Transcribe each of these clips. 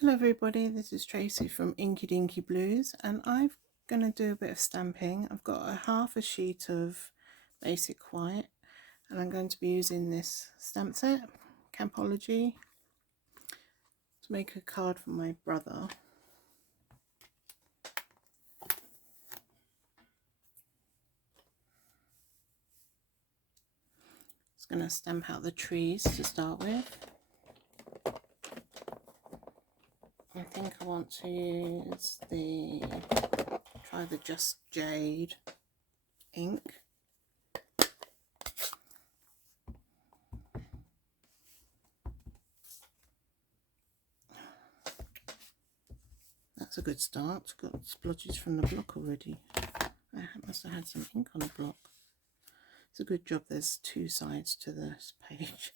Hello everybody, this is Tracy from Inky Dinky Blues, and I'm going to do a bit of stamping. I've got a half a sheet of basic white and I'm going to be using this stamp set, Campology, to make a card for my brother. Just going to stamp out the trees to start with. I think I want to use try the Just Jade ink. That's a good start. Got splodges from the block already. I must have had some ink on the block. It's a good job there's two sides to this page.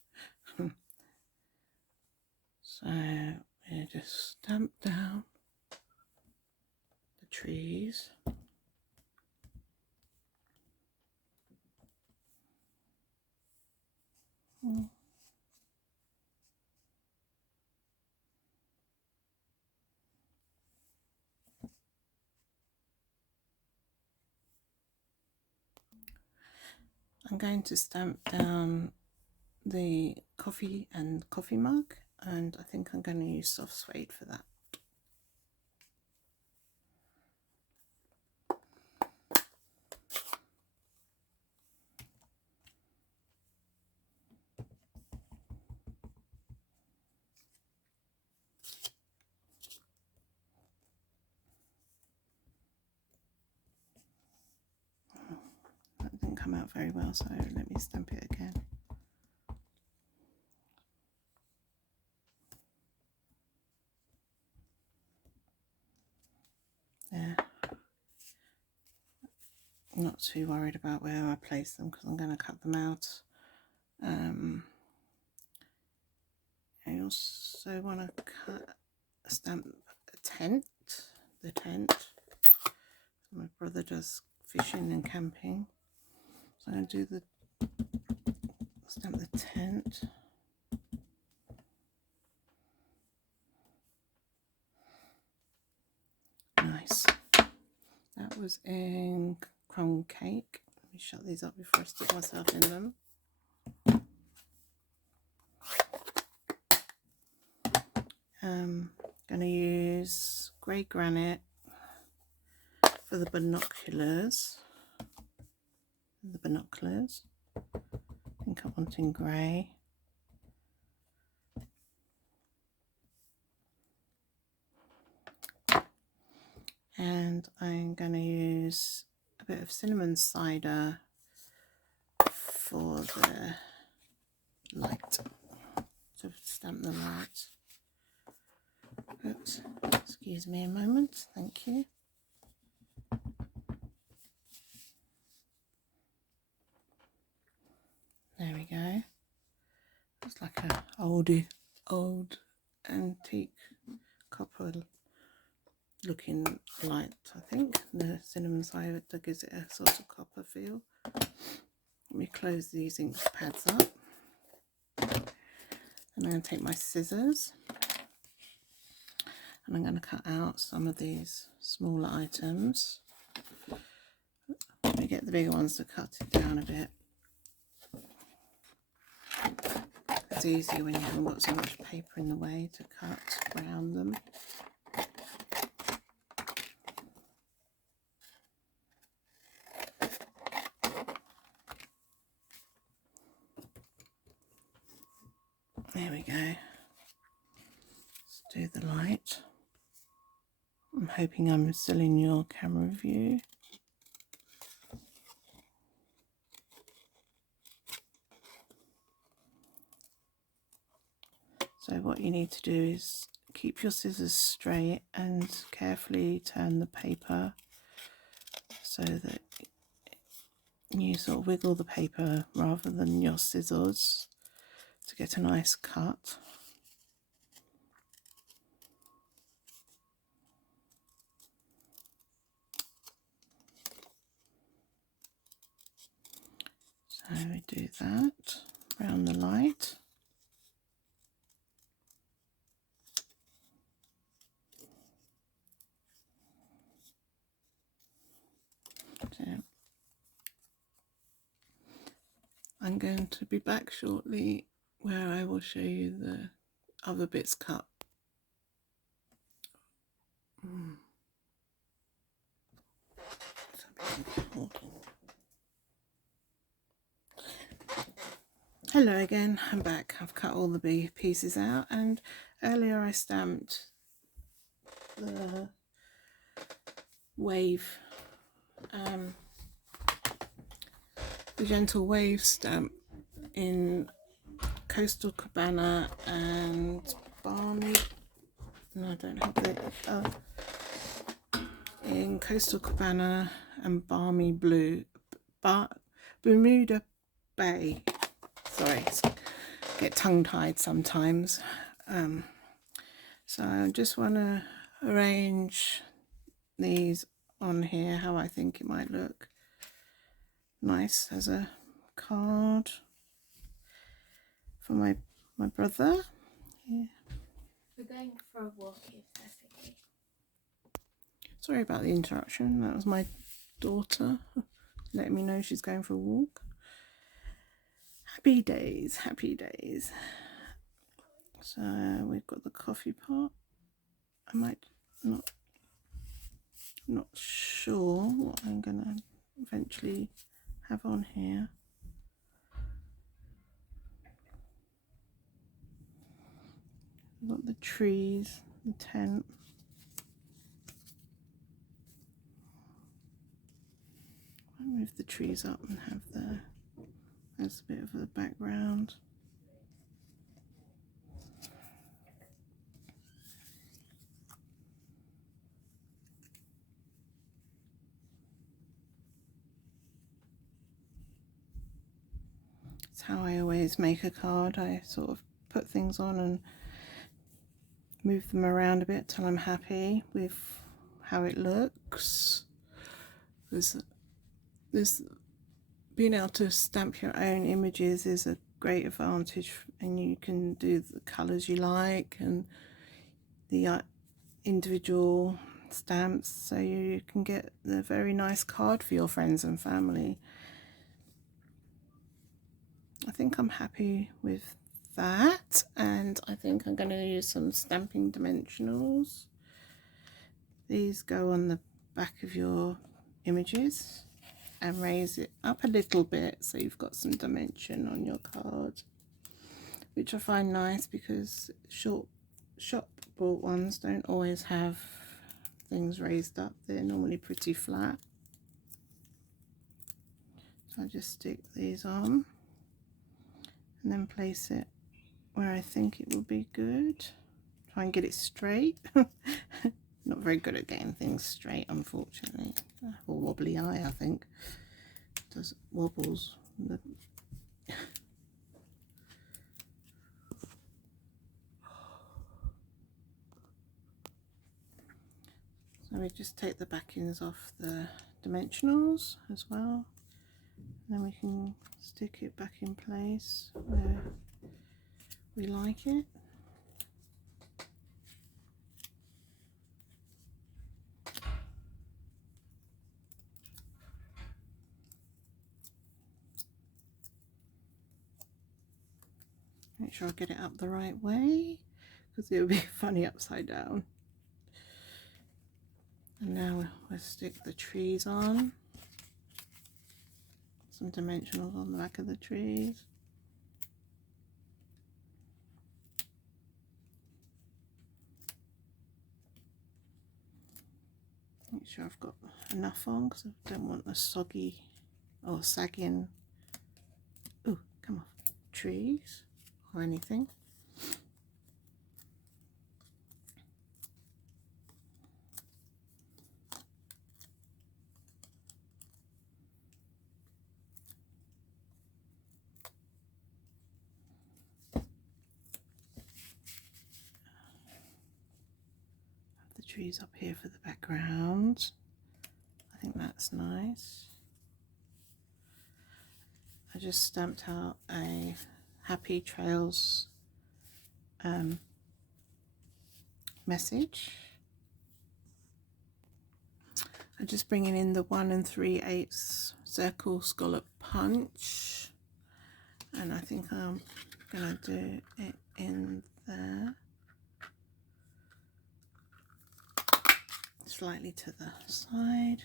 So we just stamp down the trees. I'm going to stamp down the coffee and coffee mug, and I think I'm going to use soft suede for that. That didn't come out very well, so let me stamp it again. There. I'm not too worried about where I place them because I'm going to cut them out. I also want to stamp a tent, the tent. My brother does fishing and camping, so I'm going to do stamp the tent. Nice. That was in crumb cake. Let me shut these up before I stick myself in them. Going to use grey granite for the binoculars. I think I want in grey. And I'm going to use a bit of cinnamon cider for the light, to stamp the light. Oops, excuse me a moment, thank you. There we go. It's like a old antique copper looking light, I think. The cinnamon cider gives it a sort of copper feel. Let me close these ink pads up. And I'm going to take my scissors and I'm going to cut out some of these smaller items. Let me get the bigger ones to cut it down a bit. It's easier when you haven't got so much paper in the way to cut around them. There we go. Let's do the light. I'm hoping I'm still in your camera view. So what you need to do is keep your scissors straight and carefully turn the paper so that you sort of wiggle the paper rather than your scissors to get a nice cut. So we do that around the light. I'm going to be back shortly where I will show you the other bits cut. Hello again, I'm back. I've cut all the pieces out, and earlier I stamped the wave, the gentle wave stamp in Coastal Cabana and Balmy. No, I don't have it. In Coastal Cabana and Balmy Blue, but Bermuda Bay. Sorry, get tongue-tied sometimes. So I just want to arrange these on here how I think it might look nice as a card for my brother. Yeah. We're going for a walk, if that's okay. Sorry about the interruption. That was my daughter letting me know she's going for a walk. Happy days, happy days. So we've got the coffee pot. I might not sure what I'm gonna eventually have on here. We've got the trees, the tent. I'll move the trees up and have there's a bit of a background. It's how I always make a card. I sort of put things on and move them around a bit till I'm happy with how it looks. There's being able to stamp your own images is a great advantage, and you can do the colours you like and the individual stamps, so you can get a very nice card for your friends and family. I think I'm happy with that, and I think I'm going to use some stamping dimensionals. These go on the back of your images and raise it up a little bit so you've got some dimension on your card, which I find nice because shop bought ones don't always have things raised up. They're normally pretty flat. So I just stick these on and then place it where I think it will be good. Try and get it straight. Not very good at getting things straight, unfortunately. I have a wobbly eye, I think. It does wobbles. So we just take the backings off the dimensionals as well. Then we can stick it back in place where we like it. Make sure I get it up the right way because it would be funny upside down. And now we'll stick the trees on. Some dimensionals on the back of the trees. Make sure I've got enough on because I don't want a soggy or sagging, oh, come off, trees or anything. Trees up here for the background. I think that's nice. I just stamped out a Happy Trails message. I'm just bringing in the 1 3/8 circle scallop punch and I think I'm gonna do it in there, slightly to the side.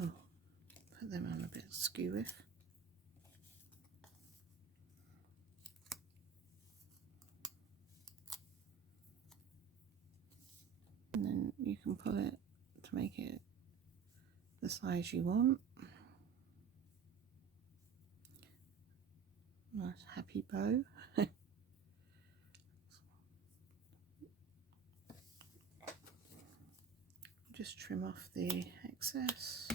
Oh, put them on a bit skewy. And then you can pull it to make it the size you want. Nice happy bow. Just trim off the excess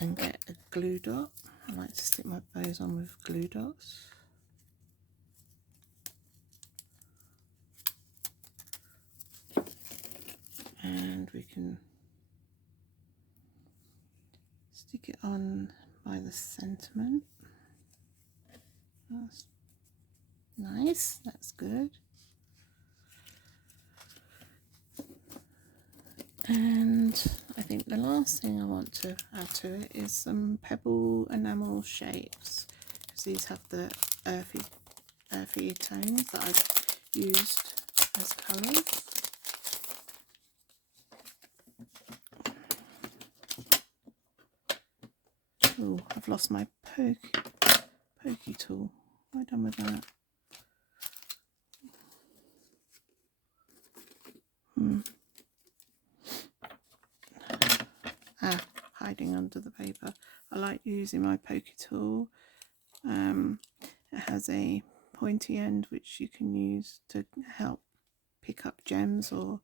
and get a glue dot. I like to stick my bows on with glue dots. And we can stick it on by the sentiment. That's nice, that's good. And I think the last thing I want to add to it is some pebble enamel shapes, because these have the earthy tones that I've used as colours. Oh, I've lost my pokey tool. What have I done with that? Hiding under the paper. I like using my pokey tool. It has a pointy end which you can use to help pick up gems or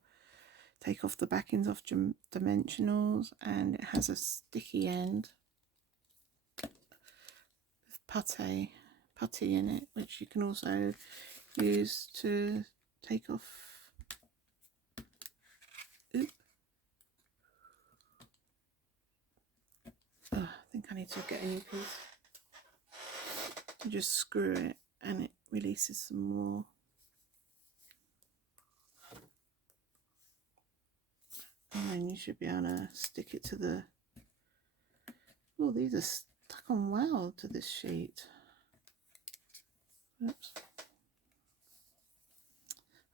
take off the backings off dimensionals, and it has a sticky end with putty in it, which you can also use to take off. Oop. Oh, I think I need to get a new piece. You just screw it and it releases some more. And then you should be able to stick it to the... Oh, these are stuck on well to this sheet. Oops.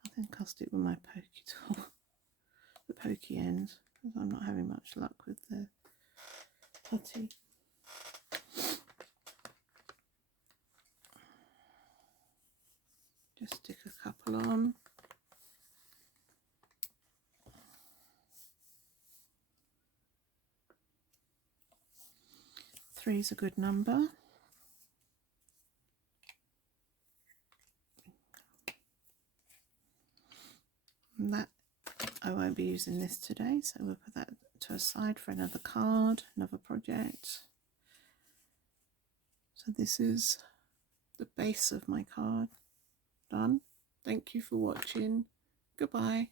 I think I'll stick with my pokey tool, the pokey ends, because I'm not having much luck with the putty. Just stick a couple on. Three's a good number. And that, I won't be using this today, so we'll put that to a side for another card, another project. So this is the base of my card done. Thank you for watching. Goodbye.